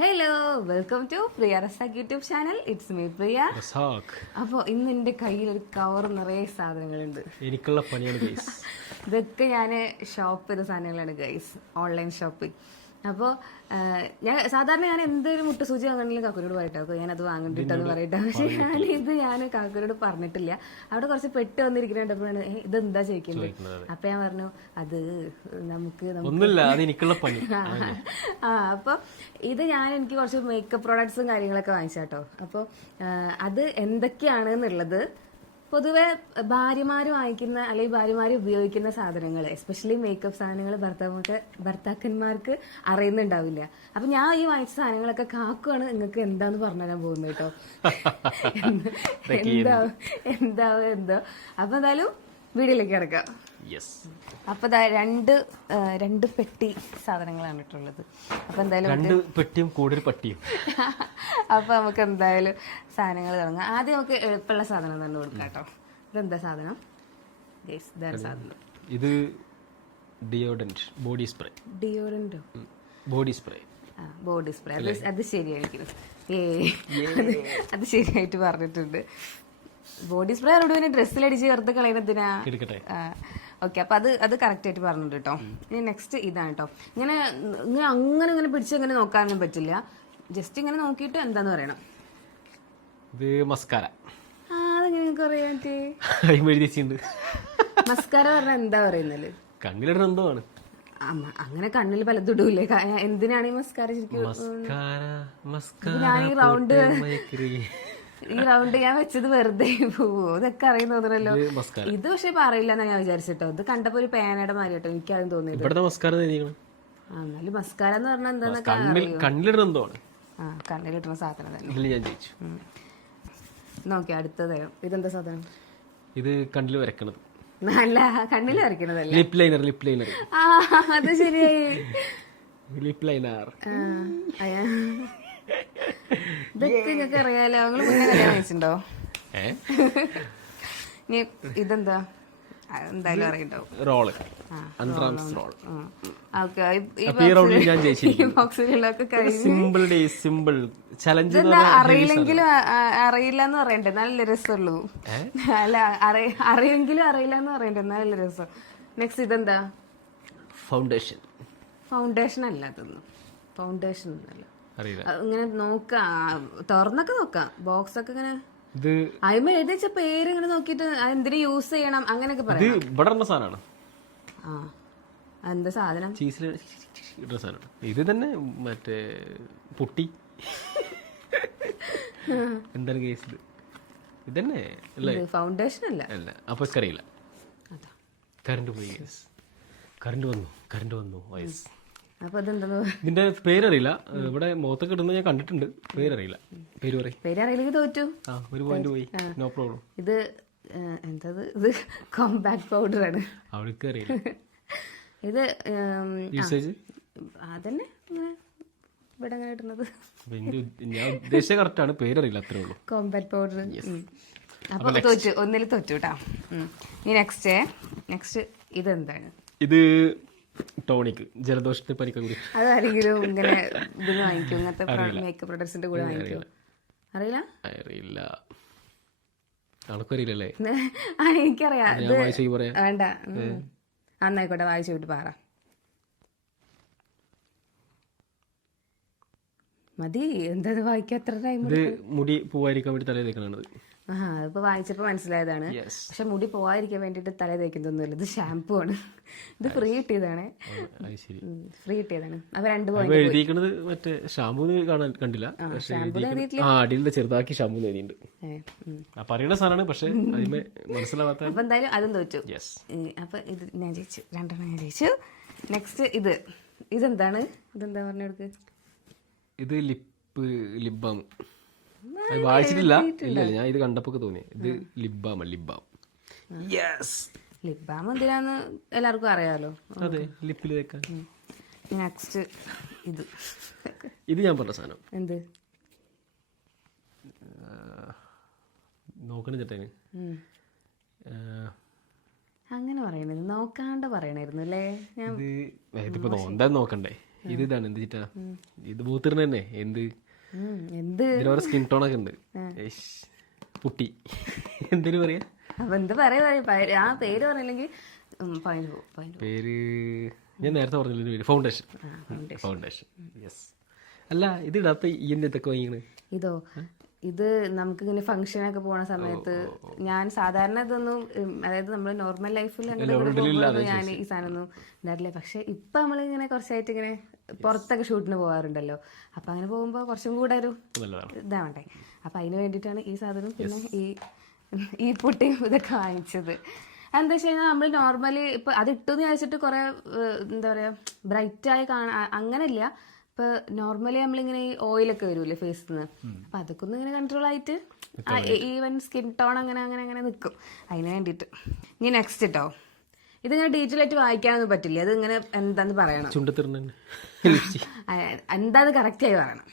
Hello, welcome to Priya Razak YouTube channel. It's me Priya. അപ്പോൾ ഇന്ന് എൻ്റെ കയ്യിൽ ഒരു കവർ നിറയെ സാധനങ്ങളുണ്ട്. എനിക്കുള്ള പണിയാണ് ഗൈസ്. ഇതൊക്കെ ഞാൻ ഷോപ്പ് ചെയ്ത സാധനങ്ങളാണ് ഗൈസ്, ഓൺലൈൻ ഷോപ്പിംഗ്. അപ്പോൾ ഞാൻ സാധാരണ എന്തൊരു മുട്ടുസൂചി വാങ്ങണമെങ്കിലും കാക്കൂരോട് പറയട്ടോ, ഞാനത് വാങ്ങണ്ടിട്ടെന്ന് പറയട്ടെ. പക്ഷെ ഞാൻ കാക്കൂരോട് പറഞ്ഞിട്ടില്ല. അവിടെ കുറച്ച് പെട്ട് വന്നിരിക്കുന്നുണ്ടപ്പോഴാണ് ഇതെന്താ ചോദിക്കുന്നത്. അപ്പൊ ഞാൻ പറഞ്ഞു അത് നമുക്ക് അപ്പൊ ഇത് എനിക്ക് കുറച്ച് മേക്കപ്പ് പ്രോഡക്ട്സും കാര്യങ്ങളൊക്കെ വാങ്ങിച്ചാട്ടോ. അപ്പോൾ അത് എന്തൊക്കെയാണ് എന്നുള്ളത് പൊതുവെ ഭാര്യമാര് വാങ്ങിക്കുന്ന അല്ലെങ്കിൽ ഭാര്യമാര് ഉപയോഗിക്കുന്ന സാധനങ്ങൾ, എസ്പെഷ്യലി മേക്കപ്പ് സാധനങ്ങൾ ഭർത്താക്കന്മാർക്ക് അറിയുന്നുണ്ടാവില്ല. അപ്പൊ ഞാൻ ഈ വാങ്ങിച്ച സാധനങ്ങളൊക്കെ കാക്കുവാണ് നിങ്ങൾക്ക് എന്താന്ന് പറഞ്ഞു തരാൻ പോകുന്നത് കേട്ടോ. എന്തോ അപ്പൊ എന്തായാലും വീഡിയോയിലേക്ക് കിടക്കാം. അപ്പൊ രണ്ട് പെട്ടി സാധനങ്ങളാണ് ഇട്ടുള്ളത്. അപ്പൊ എന്തായാലും പെട്ടിയും കൂടുതൽ പട്ടിയും. അപ്പൊ നമുക്ക് എന്തായാലും സാധനങ്ങൾ തുടങ്ങാം. ആദ്യം നമുക്ക് എളുപ്പമുള്ള സാധനം തന്നെ കൊടുക്കാം കേട്ടോ. ഇതെന്താ സാധനം? ഇത് ഡിയോഡന്റ് ബോഡി സ്പ്രേ. ഡിയോഡന്റോ? Body spray. Body spray. അത് ശരിയായിരിക്കും. അത് ശരിയായിട്ട് പറഞ്ഞിട്ടുണ്ട്. ബോഡി സ്പ്രേ അവരോട് പിന്നെ ഡ്രസ്സിലടിച്ച് ചേർത്ത് കളയുന്നതിനാ. ഓക്കെ, അപ്പൊ അത് കറക്റ്റ് ആയിട്ട് പറഞ്ഞിട്ടുണ്ട് കേട്ടോ. ഇനി നെക്സ്റ്റ് ഇതാണ് കേട്ടോ. അങ്ങനെ പിടിച്ച് അങ്ങനെ നോക്കാനൊന്നും പറ്റില്ല. ജസ്റ്റ് ഇങ്ങനെ നോക്കിയിട്ട് എന്താന്ന് പറയണം. ഇത് മസ്കാര. അതെങ്ങനെ അറിയാൻ പറ്റി? മസ്കാര പറഞ്ഞാൽ എന്താ പറയുന്നത്? കണ്ണിലിടുന്ന എന്തോ ആണ്. അങ്ങനെ കണ്ണിൽ പലതും ഇടൂലേ? എന്തിനാണ് ഈ മസ്കാര ശരിക്കും? ഞാൻ ഈ റൗണ്ട് ഞാൻ വെച്ചത് വെറുതെ പോവോ? ഇതൊക്കെ അറിയുന്ന തോന്നണല്ലോ. ഇത് പക്ഷെ പറയില്ല എന്നാ ഞാൻ വിചാരിച്ചിട്ടോ. ഇത് കണ്ടപ്പോ ഒരു പേനയുടെ മാതിരി കേട്ടോ എനിക്കതും തോന്നിയത്. എന്നാലും മസ്കാര എന്ന് പറഞ്ഞാൽ എന്താന്നൊക്കെ കണ്ണിലിട്ടുന്ന സാധനം തന്നെ. നോക്കി അടുത്തത് ഇതെന്താ സാധനം? ഇത് കണ്ണിൽ വരക്കണത്. അല്ല, കണ്ണിൽ വരയ്ക്കണതല്ല. Lip liner. Lip liner. അത് ശരിയായി. Lip liner. ഇതൊക്കെ നിങ്ങൾക്ക് അറിയാലോ. നിങ്ങൾ മുന്നേ കല്യാണം കഴിച്ചിട്ടുണ്ടോ? ഇതെന്താ? എന്തായാലും അറിയണ്ടാവും. റോള്. അറിയില്ല എന്ന് പറയണ്ടേ നല്ല രസമുള്ളൂ. അല്ല, അറിയെങ്കിലും അറിയില്ല എന്ന് പറയണ്ടേ നല്ല രസം. നെക്സ്റ്റ് ഇതെന്താ? ഫൗണ്ടേഷൻ. ഫൗണ്ടേഷൻ അല്ല, അതൊന്നും ഫൗണ്ടേഷൻ ഒന്നല്ല. ഇങ്ങനെ നോക്കാം, തുറന്നൊക്കെ നോക്കാം. ബോക്സ് ഒക്കെ ഇങ്ങനെ അതിന് എഴുതി വെച്ച പേര് ഇങ്ങനെ നോക്കിട്ട് എന്തിനു യൂസ് ചെയ്യണം അങ്ങനെയൊക്കെ പറയാം. എന്താ സാധനം? ഇത് തന്നെ മറ്റേ പൊട്ടി എന്താണ് കേസ്? ഇതന്നെ ഫൗണ്ടേഷൻ അല്ല. അപ്പൊ അറിയില്ല. കറണ്ട് പോയി. കറണ്ട് വന്നു. ഇതിന്റെ പേരറിയില്ല. ഇവിടെ മുഖത്തൊക്കെ ഇടുന്നത് ഞാൻ കണ്ടിട്ടുണ്ട്. പേരറിയില്ല. പേരറിയില്ലെങ്കിൽ തോറ്റു. ഒരു പോയിന്റ് പോയി. No problem. ഇത് എന്തത്? ഇത് കോമ്പാക്ട് പൗഡർ ആണ്. അവൾക്ക് അറിയില്ല. ഇത് യൂസേജ് അതന്നെ ഇവിടെ അങ്ങനെ ഇടുന്നത്. ഞാൻ ഉദ്ദേശിച്ച കറക്റ്റ് ആണ്. പേരറിയില്ല, അത്രേ ഉള്ളൂ. Compact powder. അപ്പൊ തോറ്റു, ഒന്നിൽ തോറ്റു കേട്ടാ. ഇനി നെക്സ്റ്റ് ഇതെന്താണ്? ഇത് ടോണിക്. ജലദോഷത്തിന് പനിക്ക കൂടി. അതാരെങ്കിലും ഇങ്ങനെ ഇതിന് വാങ്ങിക്കും? ഇങ്ങനത്തെ മേക്കപ്പ് പ്രൊഡക്ട്സിന്റെ കൂടെ വാങ്ങിക്കും? അറിയില്ല. അനക്കറിയില്ലല്ലേ? എനിക്കറിയാം. വേണ്ട, അന്നായിക്കോട്ടെ, വായിച്ചു വിട്ട് പറ. മതി. എന്താ വായിക്കാൻ എത്ര ടൈം? ഇത് മുടി പോവാതിരിക്കാൻ വേണ്ടി തലയിൽ തേക്കണത്. അതിപ്പോ വായിച്ചപ്പോ മനസ്സിലായതാണ്. പക്ഷെ മുടി പോവാതിരിക്കാൻ വേണ്ടിട്ട് തല തേക്കുന്നൊന്നുമില്ല. ഇത് ഷാമ്പു ആണ്. ഇത് ഫ്രീ കിട്ടിയതാണ്. അപ്പൊ 2 പോയിന്റ് എഴുതിയിരിക്കണത് മറ്റേ ഷാമ്പൂ കണ്ടില്ല. അടിയിൽ ചെറുതാക്കി ഷാമ്പൂ എഴുതിയിട്ടുണ്ട്. പറയുന്ന സാധനമാണ്, പക്ഷെ അതിന് മനസ്സിലാവാത്ത. അപ്പൊ എന്തായാലും അതും തോറ്റു. അപ്പൊ ഇത് ഞാൻ ജയിച്ചു. 2 ഞാൻ ജയിച്ചു. നെക്സ്റ്റ് ഇതെന്താണ്? ഇതെന്താ പറഞ്ഞെടുക്ക്? ഇത് ലിപ് ബാം. വായിച്ചിട്ടില്ല. ഇല്ല, ഞാൻ ഇത് കണ്ടപ്പോ തോന്നി ഇത് ലിപ് ബാം. ലിപ് ബാം എന്തിനാന്ന് എല്ലാവർക്കും അറിയാലോ. അതെ, ലിപ്പിൽ തേക്കാൻ. നെക്സ്റ്റ് ഇത് ഞാൻ പറഞ്ഞ സാധനം. എന്ത് നോക്കണ ചേട്ടന് അങ്ങനെ പറയണത്? നോക്കാണ്ട് പറയണായിരുന്നു അല്ലേ? എന്തായാലും നോക്കണ്ടേ? ഇതാണ് എന്ത് ചിറ്റാ ഇത് ബൂത്തിറിന് തന്നെ എന്ത് എന്ത് ഇതിനോരോ സ്കിൻ ടോണൊക്കെ ഉണ്ട് ഏഷ്, പുട്ടി എന്തിനു പറയാ അപ്പൊ എന്താ പറയാ ആ പേര് പറഞ്ഞില്ലെങ്കിൽ പേര് ഞാൻ നേരത്തെ പറഞ്ഞില്ല പേര് ഫൗണ്ടേഷൻ. Foundation yes. അല്ല ഇത് ഇടാത്ത ഈ എന്തൊക്കെ വാങ്ങിക്കണ്? ഇതോ, ഇത് നമുക്കിങ്ങനെ ഫംഗ്ഷനൊക്കെ പോണ സമയത്ത് ഞാൻ സാധാരണ ഇതൊന്നും അതായത് നമ്മൾ നോർമൽ ലൈഫിൽ ഞാൻ ഈ സാധനം ഒന്നും ഉണ്ടായിട്ടില്ല. പക്ഷെ ഇപ്പൊ നമ്മളിങ്ങനെ കുറച്ചായിട്ട് ഇങ്ങനെ പുറത്തൊക്കെ ഷൂട്ടിന് പോകാറുണ്ടല്ലോ. അപ്പൊ അങ്ങനെ പോകുമ്പോ കുറച്ചും കൂടെ ഒരു ഇതാവണ്ടേ. അപ്പൊ അതിന് വേണ്ടിയിട്ടാണ് ഈ സാധനം പിന്നെ ഈ പുട്ടിയും ഇതൊക്കെ വാങ്ങിച്ചത്. എന്താ വെച്ച് കഴിഞ്ഞാൽ നമ്മൾ നോർമലി ഇപ്പൊ അത് ഇട്ടെന്ന് വിചാരിച്ചിട്ട് കുറെ എന്താ പറയാ ബ്രൈറ്റായി അങ്ങനെയില്ല. ഇപ്പൊ നോർമലി നമ്മളിങ്ങനെ ഈ ഓയിലൊക്കെ വരൂല്ലേ ഫേസിൽ നിന്ന്, അപ്പൊ അതൊക്കെ ഒന്ന് ഇങ്ങനെ കൺട്രോൾ ആയിട്ട് ഈവൻ സ്കിൻ ടോൺ അങ്ങനെ അങ്ങനെ അങ്ങനെ നിൽക്കും. അതിന് വേണ്ടിയിട്ട് ഇനി നെക്സ്റ്റ് കേട്ടോ, ഇത് ഞാൻ ഡീറ്റെയിൽ ആയിട്ട് വായിക്കാനൊന്നും പറ്റില്ല. അത് ഇങ്ങനെ എന്താന്ന് പറയണം, എന്താന്ന് കറക്റ്റ് ആയി പറയണം.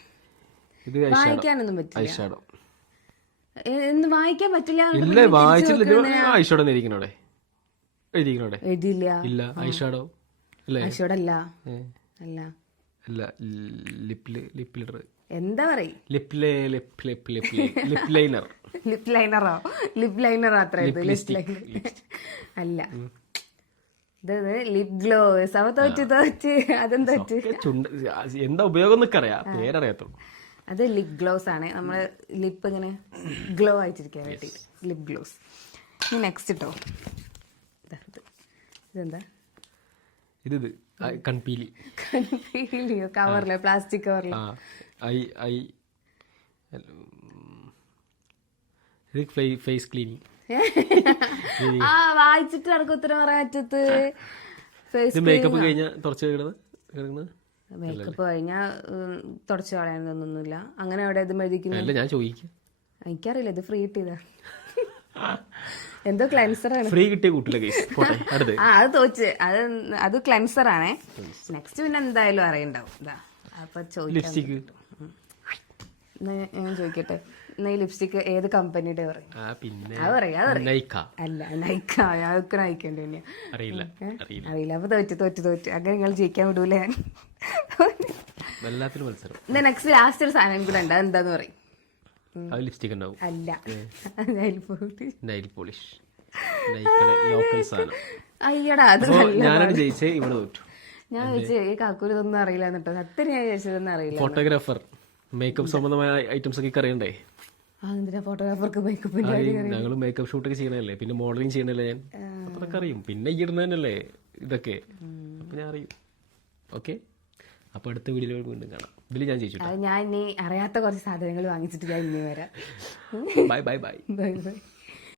വായിക്കാനൊന്നും പറ്റില്ല, വായിക്കാൻ പറ്റില്ല. എഴുതിയില്ല. ഐഷാഡോ അല്ല അല്ല ലിപ് ലിഡർ എന്താ പറയും, ലിപ് ലൈനർ. ലിപ് ലൈനറോ? ലിപ് ലൈനറോ? അത്ര അല്ല, ഇത് ലിപ് ഗ്ലോസ്. അവ തോറ്റ് അതെന്താ എന്താ ഉപയോഗം എന്നൊക്കെ പേരറിയാത്തുള്ളൂ. അത് ലിപ് ഗ്ലോസ് ആണ്. നമ്മള് ലിപ്പ് ഇങ്ങനെ ഗ്ലോ ആയിട്ടിരിക്കാൻ വേണ്ടി ലിപ് ഗ്ലോസ്. ഇനി നെക്സ്റ്റ് കേട്ടോ, ഇതെന്താ ഇത് കൺപീലി. കൺപീലിയോ? കവറില്, പ്ലാസ്റ്റിക് കവറില്. Face cleaning. ആ വായിച്ചിട്ട് നടക്കും ഉത്തരം പറയാൻ പറ്റത്ത്. മേക്കപ്പ് കഴിഞ്ഞാൽ തുടച്ച് കിടക്കുന്നത് മേക്കപ്പ് കഴിഞ്ഞാൽ തുടച്ചു കളയാനൊന്നുമില്ല. അങ്ങനെ അവിടെ ഇത് മെഴുതിക്കുന്നു. ഞാൻ ചോദിക്കാം, എനിക്കറിയില്ല. ഇത് ഫ്രീ കിട്ടിയതാ. എന്തോ ക്ലെൻസർ ആണ്. ഫ്രീ കിട്ടിയ കൂട്ടില്ല. അത് തോച്ച്. അത് ക്ലെൻസർ ആണേ. നെക്സ്റ്റ് പിന്നെ എന്തായാലും അറിയണ്ടാവും. അപ്പൊ ചോദിക്കാം, ഞാൻ ചോദിക്കട്ടെ, ഈ ലിപ്സ്റ്റിക് ഏത് കമ്പനിയുടെ പറയും? അല്ല, നൈക്ക. അതൊക്കെ നയിക്കേണ്ടി തന്നെയാ. അറിയില്ല. അപ്പൊ തോറ്റ് അങ്ങനെ നിങ്ങൾ ജയിക്കാൻ വിടൂലേ? നെക്സ്റ്റ് ലാസ്റ്റ് ഒരു സാധനം കൂടെ ഉണ്ട്. എന്താന്ന് പറയും? ലിപ്സ്റ്റിക് ഉണ്ടാവും. അല്ല, നെയിൽ പോളിഷ്. ലോക്കൽ സാധനം. അയ്യടാ, അത് ഞാനാണ് ജയിച്ചേ, ഇവിടെ തോറ്റു. ഞാൻ ചോദിച്ചേ ഈ കാക്കൂര് ഇതൊന്നും അറിയില്ല എന്നിട്ടോ. സത്യം ഞാൻ ചോദിച്ചതൊന്നും അറിയില്ല. ഫോട്ടോഗ്രാഫർ, മേക്കപ്പ് സംബന്ധമായ ഐറ്റംസ് ഒക്കെ അറിയണ്ടേ? എന്തിനാ ഫോട്ടോഗ്രാഫർക്ക് മേക്കപ്പിന്റെ? ഞങ്ങൾ മേക്കപ്പ് ഷൂട്ടൊക്കെ ചെയ്യണല്ലേ, പിന്നെ മോഡലിംഗ് ചെയ്യണല്ലേ, ഞാൻ അതൊക്കെ അറിയും. പിന്നെ ഇടുന്നതന്നല്ലേ ഇതൊക്കെ, അപ്പൊ ഞാൻ അറിയും. ഓക്കെ, അപ്പൊ അടുത്ത വീഡിയോയിൽ വീണ്ടും കാണാം. ഇതിൽ ഞാൻ ജയിച്ചു. ഞാൻ ഇനി അറിയാത്ത കുറച്ച് സാധനങ്ങൾ വാങ്ങിച്ചിട്ട് ഞാൻ ഇനി വരാം. Bye bye bye.